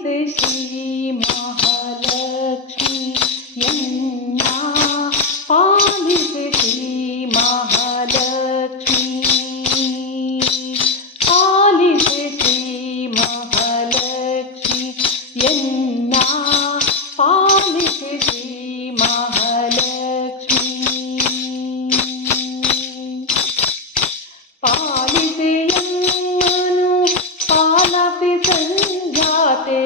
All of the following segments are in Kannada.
ಪಾಲಿಸೆ ಶ್ರೀ ಮಹಾಲಕ್ಷ್ಮಿ ಎನ್ನ ಪಾಲಿಸೆ ಶ್ರೀ ಮಹಾಲಕ್ಷ್ಮಿ ಪಾಲಿಸೆ ಶ್ರೀ ಮಹಾಲಕ್ಷ್ಮಿ ಎನ್ನ ಪಾಲಿಸೆ ಶ್ರೀ ಮಹಾಲಕ್ಷ್ಮಿ ಪಾಲಿಸೆಯನ್ನನು ಪಾಲಪಿ ಸಂಜಾತೆ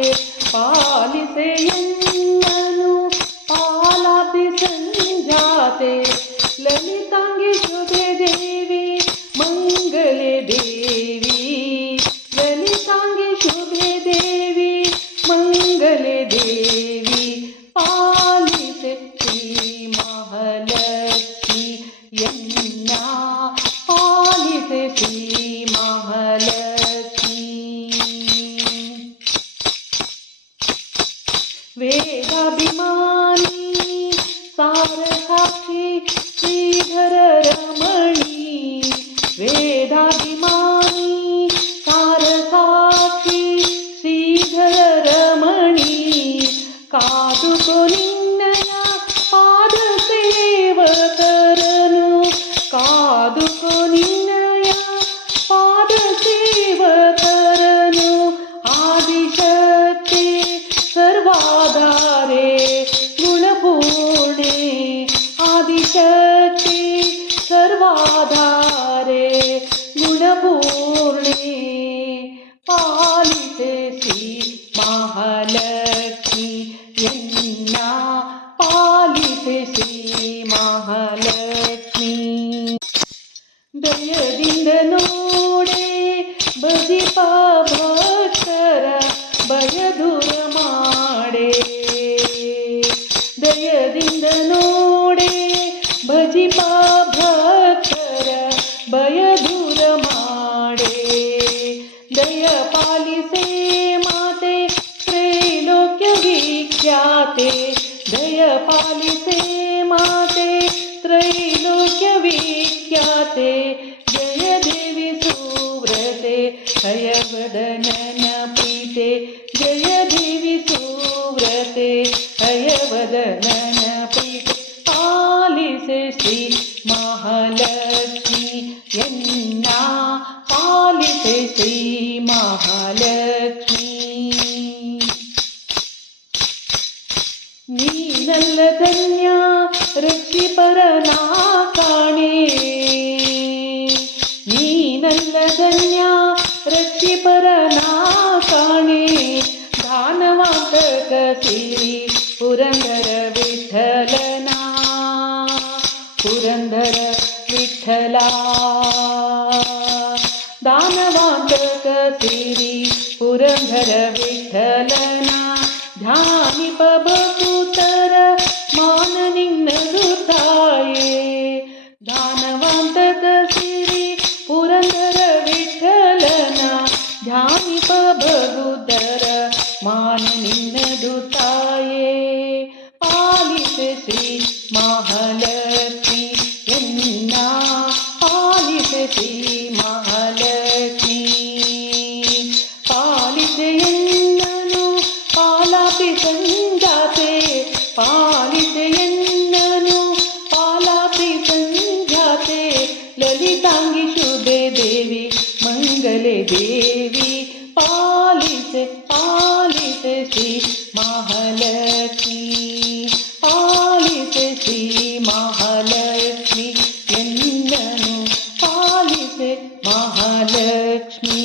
ಪಾಲಿಸೆಯನ್ನನು ಪಾಲಪಿ ಸಂಜಾತೆ ಲಲಿತಾಂಗಿ ಶುಭೆ ದೇವಿ ಮಂಗಲೆ ದೇವಿ ಲಲಿತಾಂಗಿ ಶುಭೆ ದೇವಿ ಮಂಗಲೆ ದೇವಿ ಪಾಲಿಸೆ ಶ್ರೀ ಮಹಾಲಕ್ಷ್ಮಿ ಎನ್ನ ಪಾಲಿಸೆ ಶ್ರೀ ಮಹಾಲಕ್ಷ್ಮಿ ವೇದಾಭಿಮಾನಿ ಸಾರಸಾಕ್ಷಿ ಶ್ರೀಧರ ರಮಣಿ ವೇದಾಭಿಮಾನಿ ಸಾರಸಾಕ್ಷಿ ಶ್ರೀಧರ ರಮಣಿ ಕಾದುಕೊ ನಿನ್ನಯ ಪಾದ ಸೇವಕರನು ಕಾದುಕೊ ನಿನ್ನಯ ಪಾದ ಸೇವಕರನು ಆದಿಶಕ್ತಿ ಸರ್ವಾಧಾರೆ ಗುಣಪೂರ್ಣೆ ಆದಿಶಕ್ತಿ ಸರ್ವಾಧಾರೆ ಗುಣಪೂರ್ಣೆ ಪಾಲಿಸೆ ಶ್ರೀ ಮಹಾಲಕ್ಷ್ಮಿ ಎನ್ನ ಪಾಲಿಸೆ ಶ್ರೀ ಮಹಾಲಕ್ಷ್ಮಿ ದಯದಿಂದ ನೋಡೆ ಭಜಿಪ ಭಕ್ತರ ಭಯ ದೂರ ಮಾಡೆ ದಯದಿಂದ ನೋಡೆ ಭಜಿಪ ಭಕ್ತರ ಭಯ ದೂರ ಮಾಡೆ ದಯ ಪಾಲಿಸೆ ಮಾತೆ ತ್ರೈಲೋಕ್ಯ ವಿಖ್ಯಾತೆ ದಯ ಪಾಲಿಸೆ ಮಾತೆ ತ್ರೈಲೋಕ್ಯ ವಿಖ್ಯಾತೆ ಜಯ ದೇವಿ ಸುವ್ರತೆ ಹಯವದನನ ಪ್ರೀತೆ ಜಯ ದೇವಿ ಸುವ್ರತೆ ಹಯವದನನ ಪ್ರೀತೆ ಪಾಲಿಸೆ ಶ್ರೀ ಮಹಾಲಕ್ಷ್ಮಿ ಎನ್ನ ಪಾಲಿಸೆ ಶ್ರೀ ಮಹಾಲಕ್ಷ್ಮಿ ನೀನಲ್ಲ ಧನ್ಯ ರಕ್ಷಿಪರನಾ ಕಾಣೆ ನೀನಲ್ಲ ಧನ್ಯ ರಕ್ಷಿಪರನಾ ಕಾಣೆ ದಾನವಾಂತಕ ಸಿರಿ ಪುರಂದರ ವಿಠಲನ ಪುರಂದರ ವಿಠಲ ದಾನವಾಂತಕ ಸಿರಿ ಪುರಂದರ ವಿಠಲನ ಧ್ಯಾನಿಪ ಬಕುತರ ಮಾನ ನಿನ್ನದು ತಾಯೇ ದಾನವಾಂತಕ ಸಿರಿ ಪುರಂದರ ವಿಠಲನ ಧ್ಯಾನಿಪ ಬಗುದರ ಮಾನ ನಿನ್ನದು ತಾಯೇ ಪಾಲಿಸೆ ಶ್ರೀ ಮಹಾಲಕ್ಷ್ಮಿ ಎನ್ನ ಪಾಲಿಸೆ ಶ್ರೀ ಮಹಾಲಕ್ಷ್ಮಿ ಪಾಲಿಸೆ ಎನ್ನನು ಪಾಲಾಪಿ ಸಂಜಾತೆ ಪಾಲಿಸೆ ಎನ್ನನು ಪಾಲಾಪಿ ಸಂಜಾತೆ ಲಲಿತಾಂಗಿ ಶುಭೆ ದೇವಿ ಮಂಗಲೆ ದೇವಿ ಪಾಲಿಸೆ ಪಾಲಿಸೆ ಶ್ರೀ ಮಹಾಲಕ್ಷ್ಮಿ ಪಾಲಿಸೆ ಶ್ರೀ ಮಹಾಲಕ್ಷ್ಮಿ ಎನ್ನನು ಪಾಲಿಸೆ ಮಹಾಲಕ್ಷ್ಮಿ